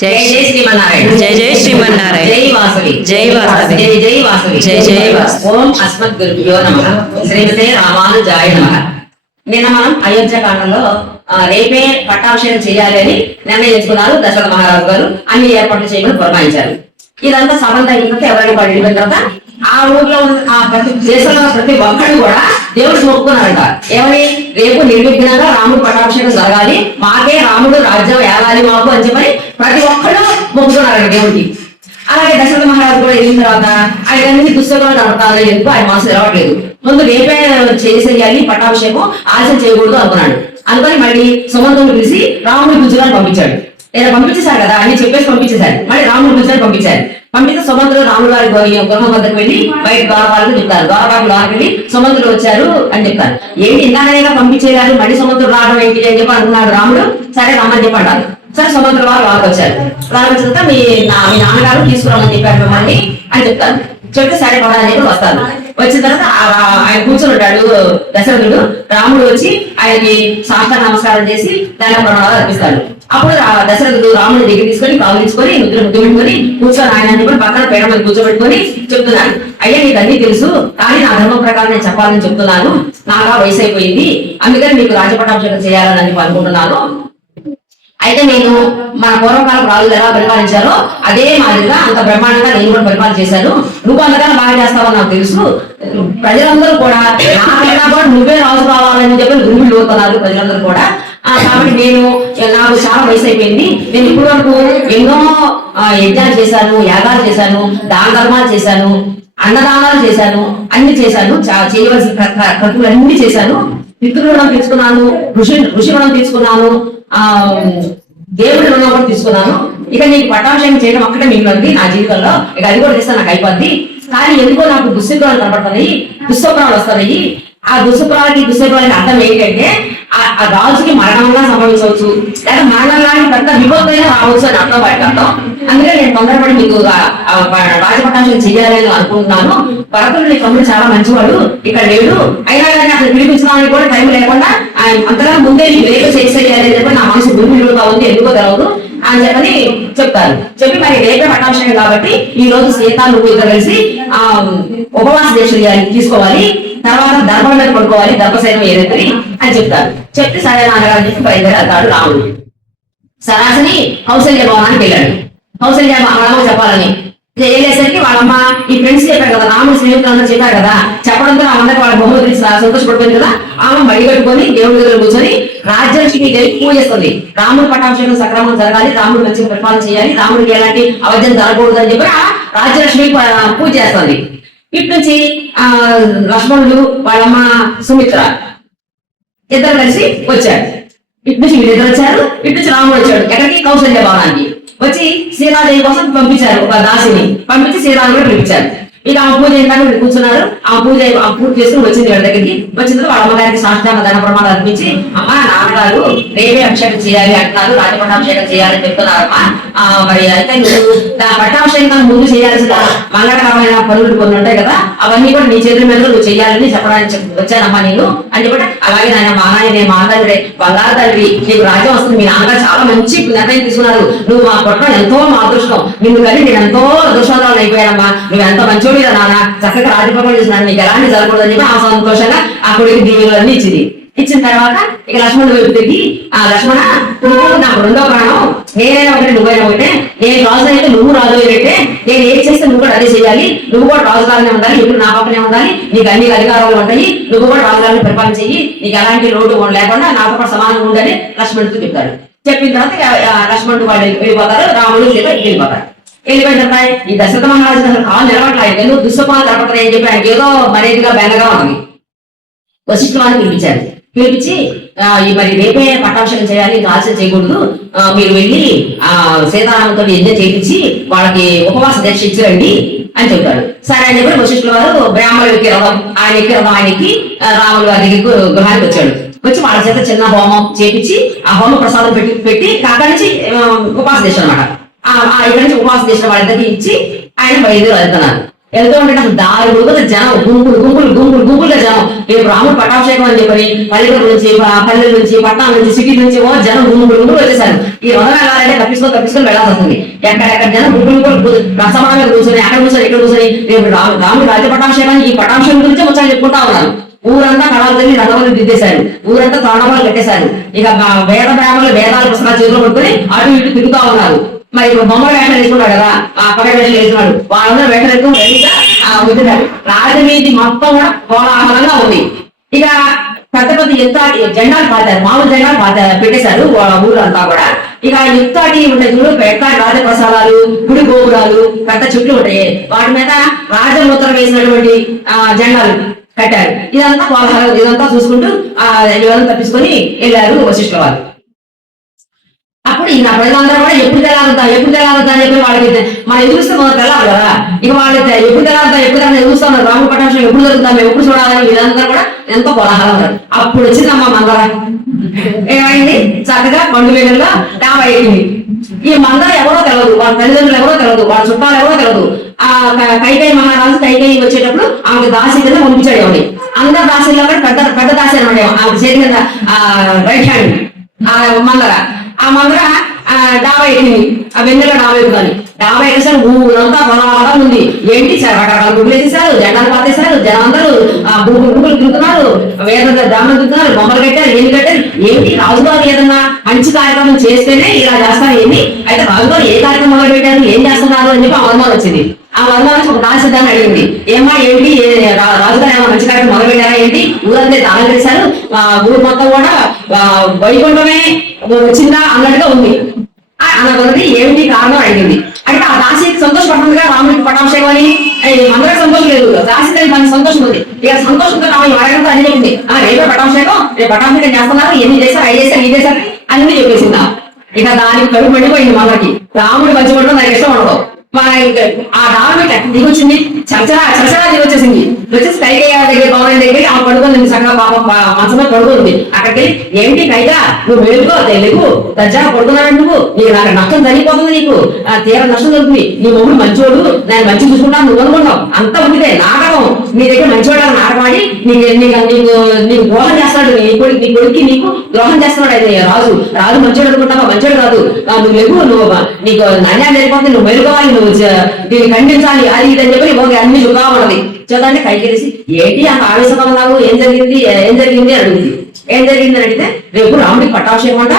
జై జై శ్రీమన్నారాయణ. జై జై శ్రీమన్నారాయణ. జై వాసవి. జై వాసవి. జై జై వాసవి. జై జై వాసవి. ఓం అస్మద్గురుభ్యో నమః. శ్రీమతే రామానుజాయ నమః. నిన్న మనం అయోధ్య కాండంలో రేపే పట్టాభిషేకం చేయాలి అని నిర్ణయించుకున్నారు దశరథ మహారాజు గారు. అన్ని ఏర్పాట్లు చేయమని పురమాయించారు. ఇదంతా సభంతా అయిన తర్వాత ఎవరైనా పడి వెళ్ళిన తర్వాత ఆ ఊర్లో ఆ ప్రతి దేశంలో ప్రతి ఒక్కరు కూడా దేవుడు మొక్కున్నారంట. ఏమని? రేపు నిర్విఘ్నంగా రాముడు పట్టాభిషేకం జరగాలి, మాకే రాముడు రాజ్యం ఏలాలి మాకు అని చెప్పని ప్రతి ఒక్కరు మొక్కుతున్నారంట దేవుడికి. అలాగే దశరథ మహారాజు కూడా వెళ్ళిన తర్వాత ఆయన అన్ని పుస్తకాలు నడపాలి ఎందుకు ఆయన మనసు తెలవట్లేదు. ముందు రేపే చేసేయాలి పట్టాభిషేకం, ఆలస్యం చేయకూడదు అనుకున్నాడు. అందుకని మళ్ళీ సుమంతుని పిలిచి రాముడి గుజ్జుగాన్ని పంపించాడు. ఇలా పంపించేశారు కదా, అన్ని చెప్పేసి పంపించేశారు. మళ్ళీ రాముడి గుజ్జుగాన్ని పంపించారు. పంపిస్తే సుమంతుడు రాముడు వారి గృహం వద్దకు వెళ్ళి బయట ద్వారపాలకు చెప్తారు. ద్వారపాలకు లోపలికి వెళ్ళి సుమంతుడు వచ్చారు అని చెప్తారు. ఏంటి ఇందాకనేగా పంపించేయాలి, మళ్ళీ సుమంతుడు రావడం ఏంటి అని చెప్పి అనుకున్నాడు రాముడు. సరే రమ్మని చెప్పి అంటారు. సరే సుమంతుడు వారు వాళ్ళకి వచ్చారు. వాళ్ళకి వచ్చిన తర్వాత మీ నాన్నగారు తీసుకురామని చెప్పారు మిమ్మల్ని అని చెప్తారు. చెప్తే సరే కూడా అని చెప్పి వస్తారు. వచ్చిన తర్వాత ఆయన కూర్చొని ఉంటాడు దశరథుడు. రాముడు వచ్చి ఆయనకి సాష్టాంగ నమస్కారం చేసి దండ ప్రణాళాలు అర్పిస్తాడు. అప్పుడు దశరథుడు రాముడి దగ్గర తీసుకొని కావలించుకొని ముద్దు పెట్టుకొని కూర్చొని ఆయన చెప్పి పక్కన పేడ మీద కూర్చోబెట్టుకొని చెప్తున్నాడు, అయ్యా నీకు అన్ని తెలుసు, కానీ నా ధర్మం ప్రకారం నేను చెప్పాలని చెప్తున్నాను. నాగా వయసు అయిపోయింది, అందుకని మీకు రాజపట్టాభిషేకం చేయాలని అనుకుంటున్నాను. అయితే నేను మన పూర్వకాలం రాజులు ఎలా పరిపాలించారో అదే మాదిరిగా అంత బ్రహ్మాండంగా నేను కూడా పరిపాలన చేశాను. నువ్వు అంతగా బాగా చేస్తావని నాకు తెలుసు. ప్రజలందరూ కూడా నాకన్నా కూడా నువ్వే రాజు కావాలని చెప్పి గురువులు అవుతున్నారు ప్రజలందరూ కూడా. కాబట్టి నాకు చాలా వయసు అయిపోయింది. నేను ఇప్పటి వరకు ఎన్నో యజ్ఞాలు చేశాను, యాగాలు చేశాను, దాన ధర్మాలు చేశాను, అన్నదానాలు చేశాను, అన్ని చేశాను, చేయవలసిన క్రతువులు అన్ని చేశాను. పితృ రుణం తీసుకున్నాను, ఋషి రుణం తీసుకున్నాను, దేవుడి రుణం కూడా తీసుకున్నాను. ఇక నీకు పట్టాభిషేకం చేయడం ఒక్కటే మిగిలింది నా జీవితంలో. ఇక అది కూడా చేస్తాను, నాకు అయిపోద్ది. కానీ ఎందుకో నాకు దుశ్శకురాలు కనపడుతున్నాయి, దుస్వప్నాలు వస్తున్నాయి. ఆ దుస్వప్నాలకి అర్థం ఏంటంటే ఆ రాజుకి మరణంగా సంభవించవచ్చు, లేదా మరణంలాంటి పెద్ద విపత్తైనా రావచ్చు అని అర్థం వాటికి అర్థం. అందుకే నేను తొందరపడి మీకు రాజపట్టాభిషేకం చేయాలని అనుకుంటున్నాను. భరతుడు నీ తమ్ముడు చాలా మంచివాడు, ఇక్కడ లేడు, అయినా కానీ అక్కడ పిలిపించడానికి కూడా టైం లేకుండా ఆయన అంతగా ముందే నీకు రేపు చేసేయాలని చెప్పి నా మనసు గురిగా ఉంది, ఎందుకో తెలవదు అని చెప్పని చెప్తారు. చెప్పి మరి రేపే పట్టాభిషేకం కాబట్టి ఈ రోజు సీత నువ్వు ఇద్దరు కలిసి ఉపవాస దీక్ష తీసుకోవాలి, తర్వాత దర్భం మీద పడుకోవాలి, దర్భశైలం ఏదైతే అని చెప్తారు. చెప్తే సరే నాన్నగారు చెప్పి బయలుదేరాడు రాముడు. సరాసరి కౌశల్య భవనానికి వెళ్ళాడు. కౌశల్య వాళ్ళమ్మ చెప్పాలని వెళ్ళేసరికి వాళ్ళమ్మ ఈ ఫ్రెండ్స్ చెప్పారు కదా, రాముడు స్నేహితులందరూ చెప్పారు కదా, చెప్పడంతో అందరికి వాళ్ళ బొమ్మలు తెలిసి సంతోషపడిపోయింది కదా. ఆమె బడి కట్టుకొని దేవుడి దగ్గర కూర్చొని రాజ్యలక్ష్మి దేవి పూజిస్తుంది. రాముడు పట్టాభిషేకం సక్రమం జరగాలి, రాముడు మంచిగా పరిపాలన చేయాలి, రాముడికి ఎలాంటి అవధ్యం జరగకూడదు అని చెప్పి రాజ్యలక్ష్మి పూజ చేస్తుంది. ఇటు నుంచి లక్ష్మణుడు వాళ్ళమ్మ సుమిత్ర ఇద్దరు కలిసి వచ్చారు. ఇటు నుంచి వీళ్ళిద్దరు వచ్చారు, ఇటు నుంచి రాముడు వచ్చాడు. ఎక్కడికి? కౌశల్య భవనానికి వచ్చి సీతాదేవి కోసం పంపించారు. ఒక దాసిని పంపించి సీతాను కూడా పిలిపించారు. ఇక ఆమె పూజ ఏంటంటే వీళ్ళు కూర్చున్నారు. ఆ పూజ చేసుకుని వచ్చింది వీళ్ళ దగ్గరికి. వచ్చిన వాళ్ళ అమ్మగారికి సాష్టాంగ ధన ప్రమాణాలు అర్పించి, అమ్మ నాన్నగారు రేపే అభిషేకం చేయాలి అంటున్నారు, రాజపట్టాభిషేకం చేయాలని చెప్తున్నారమ్మా. మరి అయితే నువ్వు పట్టాభిషేకం ముందు చేయాల్సిన మంగళకరమైన పనులు కొన్ని ఉంటాయి కదా, అవన్నీ కూడా నీ చేతుల మీద నువ్వు చేయాలని చెప్పడానికి వచ్చానమ్మా నేను అని చెప్పి. అలాగే నాయన మా నాయన మా తండ్రి బంగారు తండ్రి, నీకు రాజ్యం వస్తుంది, మీ నాన్నగారు చాలా మంచి నిర్ణయం తీసుకున్నారు, నువ్వు మా పుట్టడం ఎంతో మా అదృష్టం, నిన్ను కలిగి నేను ఎంతో అదృష్టవంతురాలు అయిపోయానమ్మా, నువ్వు ఎంత మంచోడు నాన్న, చక్కగా రాజపరిపాలన చేస్తున్నాను, నీకు ఎలాంటి జరగకూడదు అని చెప్పి ఆ సంతోషంగా ఆ కొడుకు దీవులన్నీ ఇచ్చింది. ఇచ్చిన తర్వాత ఇక లక్ష్మణుడు వైపు తిరిగి, ఆ లక్ష్మణ నువ్వు నాకు రెండో ప్రాణం, నేనైనా ఒకటి నువ్వైనా ఒకటే, నేను రాజు అయితే నువ్వు రాజు అయినట్టే, నేను ఏం చేస్తే నువ్వు కూడా అదే చేయాలి, నువ్వు కూడా రాజుగానే ఉండాలి, ఇప్పుడు నా పక్కనే ఉండాలి, నీకు అన్ని అధికారాలు ఉంటాయి, నువ్వు కూడా రాజుగారిని పరిపాలన చెయ్యి, నీకు ఎలాంటి లోటు లేకుండా నాతో పాటు సమానంగా ఉండాలి లక్ష్మణుడితో చెప్తాడు. చెప్పిన తర్వాత లక్ష్మణుడు వాళ్ళు వెళ్ళిపోతారు, రాముడు సీత వెళ్ళిపోతారు. వెళ్ళిపోయిన తర్వాత ఈ దశరథ మహారాజు అసలు కాలు నిలబడలేదు, ఎందుకు దుస్వప్నాలు జరపడతాయి అని చెప్పి ఆయనకి ఏదో మరేదిగా బెంగగా ఉంది. వశిష్ఠువాన్ని పిలిపించారు. పిలిపించి మరి రేపే పట్టాభిషేకం చేయాలి, ఆలస్యం చేయకూడదు, మీరు వెళ్ళి సీతారాముతో యజ్ఞం చేయించి వాళ్ళకి ఉపవాస దీక్ష ఇచ్చిరండి అని చెప్పాడు. సరే అని చెప్పి వశిష్ఠుల వారు బ్రాహ్మణుడు ఎక్కి ఆయనకి రాములు వారి దగ్గరికి గృహానికి వచ్చాడు. వచ్చి వాళ్ళ చేత చిన్న హోమం చేపించి ఆ హోమ ప్రసాదం పెట్టి అక్కడి నుంచి ఉపవాస దీక్ష అనమాట. ఇక్కడ నుంచి ఉపవాస దీక్ష వాళ్ళిద్దరికి ఇచ్చి ఆయన బయలుదేరి వెళ్తున్నారు. వెళ్తూ ఉంటే అసలు దారి గురుగులు జనం గుంపులుగా జనం. రేపు రాముడు పట్టాభిషేకం అని చెప్పని పల్లెటూరు నుంచి పల్లెల నుంచి పట్టణం నుంచి సిటీ నుంచి జనం గుంపులు వచ్చేసారు. ఈ రథం వెళ్ళాలంటే తప్పించుకొని వెళ్ళాల్సి వస్తుంది. ఎక్కడెక్కడ జనం గుంపులు రసమానంగా కూర్చొని అక్కడ కూర్చొని ఇక్కడ కూర్చొని రేపు రాముడు రాజ్య పట్టాభిషేకాన్ని ఈ పట్టాభిషేకం గురించి ముచ్చట చెప్పుకుంటా ఉన్నారు. ఊరంతా కళాలు తల్లి రథాలు దిద్దేశారు, ఊరంతా తోరణాలు కట్టేశారు. ఇక వేద బ్రాహ్మణులు వేదాల పుస్తకాలు చేతిలో పట్టుకుని అటు ఇటు తిరుగుతా ఉన్నారు. మరి ఇప్పుడు బొమ్మల వేషాలు వేసుకున్నాడు కదా, ఆ పక్క వేషాలు వేసుకున్నాడు. వాళ్ళందరూ వేషాలు వేసుకుని రెడీగా వదిలారు. రాజవీధి మొత్తం కూడా కోలాహలంగా ఉంది. ఇక పెద్ద పెద్ద యుద్ధాటి జెండాలు పాతారు, మామూలు జెండాలు పెట్టేశారు ఊరంతా కూడా. ఇక యుద్ధాటి ఉంటాయి చూడు, ఎట్లాంటి రాజప్రసాదాలు, గుడి గోపురాలు, పెద్ద చుట్లు ఉంటాయి, వాటి మీద రాజముద్ర వేసినటువంటి జెండాలు కట్టారు. ఇదంతా కోలాహలం, ఇదంతా చూసుకుంటూ ఇదంతా తప్పించుకొని వెళ్ళారు వశిష్ఠుల వారు. అప్పుడు ఈ నా ప్రజలందరూ కూడా ఎప్పుడు తెలాలుతా అని చెప్పి వాళ్ళకి మనం ఎదురుస్తే మనం తెలాలి కదా. ఇక వాళ్ళు ఎప్పుడు తెలాలుతా ఎదురుస్తా ఉన్నారు. రాముడు పట్టాభిషేకం ఎప్పుడు జరుగుతాం, మేము ఎప్పుడు చూడాలని వీళ్ళందరూ కూడా ఎంతో కోలాహలం ఉన్నారు. అప్పుడు వచ్చిందమ్మా మందర. ఏమైంది, చక్కగా 2 వేలలో డాబా ఎక్కింది. ఈ మందర ఎవరో తెలియదు, వాళ్ళ తల్లిదండ్రులు ఎవరో తెలియదు, వాళ్ళ చుట్టాలు ఎవరో తెలియదు. ఆ కైకేయి మహారాజు కైకేయి వచ్చేటప్పుడు ఆమెకు దాసి కింద పంపించాడు. ఎవరి అందరు దాసీల్లో పెద్ద దాసి అనమాట. ఆమె చేతి కింద రైట్ హ్యాండ్ మందర. ఆ మందర డాబా ఎక్కింది. ఆ వెన్నెల డాబా ఎక్కుతాను. డాబా ఎక్కేసారు, ఊరంతా పొలం ఉంది. ఏంటి రకరకాల గుడ్లు వేసేసారు, జెండాలు పాతేశారు, జనం అందరూ గుంపులు తిరుగుతున్నారు, వేద బ్రాహ్మణులు తిరుగుతున్నారు, బొమ్మలు కట్టారు, ఏమి కట్టారు. ఏంటి రాజుగారు ఏదన్నా మంచి కార్యక్రమం చేస్తేనే ఇలా చేస్తారు ఏంటి, అయితే రాజుగారు ఏ కార్యక్రమం మొదలు పెట్టారు, ఏం చేస్తున్నారు అని చెప్పి అనుమానం వచ్చింది. ఆ అనుమానం ఒక దాసిద్దాన్ని అడిగింది. ఏమా ఏంటి రాజుగారు ఏమో మంచి కార్యక్రమం మొదలు పెట్టారా ఏంటి, ఊరంతా దానం చేశారు, ఊరు మొత్తం కూడా వైకుంఠమే వచ్చిందా అన్నట్టుగా ఉంది అన్నది. ఏమిటి కారణం అడిగింది. అంటే ఆ దాసికి సంతోషపడుతుందిగా రాముడికి పట్టాభిషేకం అని. అందరికి సంతోషం లేదు, దాసి దానికి సంతోషం ఉంది. ఇక సంతోషంతో ఆమె అడగడంతో అన్ని చెప్పింది. రేపే పట్టాభిషేకం, రేపు పట్టాభిషేకం చేస్తున్నారు, ఎన్ని చేశారు, 5 చేశారు, 7 చేశారు అన్ని చెప్పేసిందా. ఇక దానికి కడుపు పడిపోయింది. మనకి రాముడు మంచి పడడం నాకు ఇష్టం ఉండదు. ఆ రాముడు దిగొచ్చింది, చరచరా దిగొచ్చేసింది. వచ్చేసి కైకేయ దగ్గర పవన్ దగ్గర ఆమె పడుకుంది. చక్కగా పాపం మనసులో పడుకుంది. అక్కడికి ఏంటి కైగా నువ్వు మేలుకో తెలుగు దర్జా పడుకున్నాడు, నీకు నాకు నష్టం జరిగిపోతుంది, నీకు తీవ్ర నష్టం జరుగుతుంది. నీ మొగుడు మంచివాడు, నేను మంచి చూసుకుంటాను నువ్వు అనుకున్నావు, అంతా ఉంటే నాటకం. నీ దగ్గర మంచివాడు నాటకం ఆడి నీకు ద్రోహం చేస్తాడు. నీ కొడుక్కి నీకు ద్రోహం చేస్తున్నాడు. అయితే రాజు మంచివాడు అనుకుంటావా, మంచివాడు కాదు. నువ్వు లేవు, నీకు అన్యాయం జరిగిపోతుంది, నువ్వు మేలుకోవాలి, నువ్వు దీన్ని ఖండించాలి, అది ఇది అని చెప్పి అన్ని లుగా ఉన్నది. చూడండి కైకేసి ఏంటి అంత ఆవేశంగా ఉన్నావు, ఏం జరిగింది అడుగుతుంది. ఏం జరిగింది అని అడిగితే రేపు రాముడికి పట్టాభిషేకం అంట,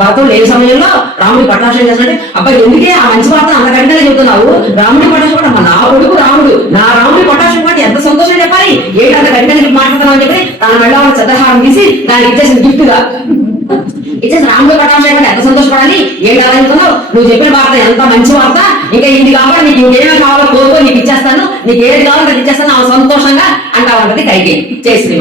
భర్తలు లేని సమయంలో రాముడికి పట్టాభిషేకం చేస్తుంటే అబ్బాయి ఎందుకే ఆ మంచి వార్త అంత గంటనే చెబుతున్నావు, రాముడి పట్టాభిషేకం నా కొడుకు రాముడు, నా రాముడి పట్టాభిషేకం అంటే ఎంత సంతోషం చెప్పాలి, ఏంటి అంత గంటనే మాట్లాడుతున్నావు అని చెప్పి తన మెళ్ళ చంద్రహారం తీసి దానికి ఇచ్చేసిన గిఫ్ట్ గా ఇచ్చేసి రాముడి పట్టాభిషేకం ఎంత సంతోషపడాలి, ఏంటి అలా చెప్తున్నావు, నువ్వు చెప్పిన వార్త ఎంత మంచి వార్త, ఇంకా ఇది కావాలి, నీకు ఇంకేమేమి కావాలో కోరుకో, నీకు ఇచ్చేస్తాను, నీకు ఏది కావాలో ఇచ్చేస్తాను, ఆ సంతోషంగా అంటా ఉంటది కైకేయి. చేసి